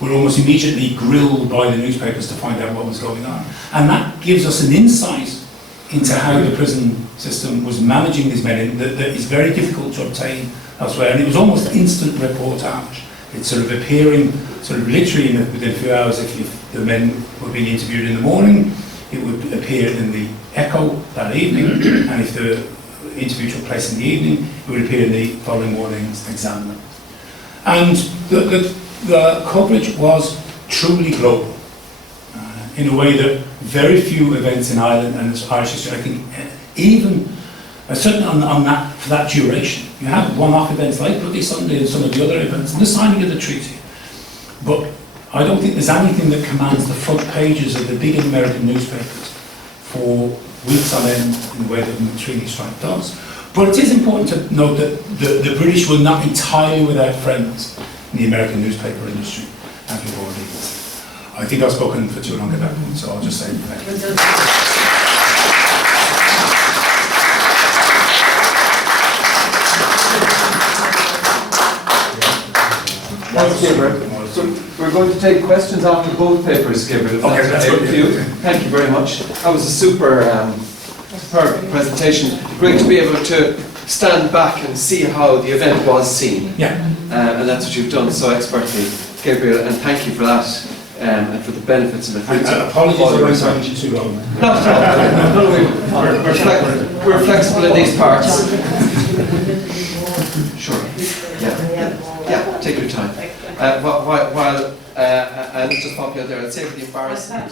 were almost immediately grilled by the newspapers to find out what was going on. And that gives us an insight into how the prison system was managing these men that is very difficult to obtain elsewhere. And it was almost instant reportage. It's sort of appearing sort of literally within a few hours. If the men were being interviewed in the morning, it would appear in the Echo that evening, and if the interview took place in the evening, it would appear in the following morning's Examiner. And the coverage was truly global, in a way that very few events in Ireland and Irish history, I think, even certainly for that duration. You have one-off events like Bloody Sunday and some of the other events, and the signing of the treaty. But I don't think there's anything that commands the front pages of the big American newspapers for weeks on end in the way that the treaty strike does. But it is important to note that the British were not entirely without friends in the American newspaper industry, as we've already said. I think I've spoken for too long at that point, so I'll just say thank you. Thanks, Gabriel. So we're going to take questions after both papers, Gabriel. If Okay, that's okay with you. Thank you very much. That was a super presentation. Great to be able to stand back and see how the event was seen. Yeah. And that's what you've done so expertly, Gabriel, and thank you for that. And for the benefits of it. Apologies, I went on too long. Not at all. We're flexible in these parts. Sure. Yeah, take your time. While and just pop you out there, I'd say for the embarrassment.